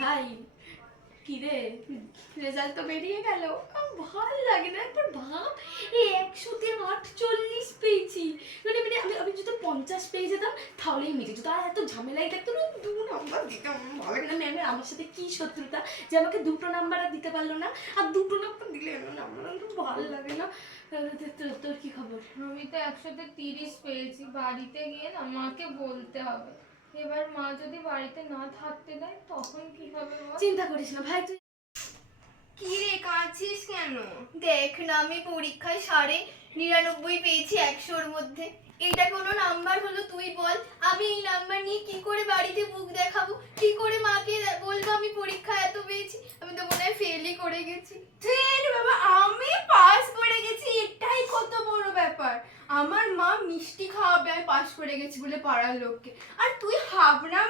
ভাই কি রে, রেজাল্ট তো বেরিয়ে গেল। ভালো লাগে না একবার ভাব, এই 100-তে 48 পেয়েছি। মানে মানে আমি আমি যদি 50 পেয়ে যেতাম তাহলেই মিটে যেত, আর এত ঝামেলাই থাকতো না। 2 নাম্বার দিতাম, ভালো লাগে না। ম্যামের আমার সাথে কি শত্রুতা যে আমাকে 2টো নাম্বার আর দিতে পারলো না, আর 2টো নাম্বার দিলে আমার ভালো লাগে না। তোর কি খবর? আমি তো 100-তে 30 পেয়েছি। বাড়িতে গিয়ে না মাকে বলতে হবে। এবার মা যদি বাড়িতে না থাকতে দেয় তখন কি হবে বল? চিন্তা করিস না ভাই, তুই কি রে, কাঁদছিস কেন? দেখ না, আমি পরীক্ষায় 99.5 পেয়েছি 100-র মধ্যে। এটা কোনো নাম্বার হলো তুই বল? আমি এই নাম্বার নিয়ে কি করে বাড়িতে মুখ দেখাবো, কি করে মাকে বলবো আমি পরীক্ষায় এত পেয়েছি? আমি তো মনে হয় ফেলই করে গেছি। ফেল বাবা, আমি পাস করে গেছি, এটাই কত বড় ব্যাপার। আমার মা মিষ্টি খাওয়াবে আমি পাস করে গেছি বলে পাড়ার লোককে, আর তুই হাবড়া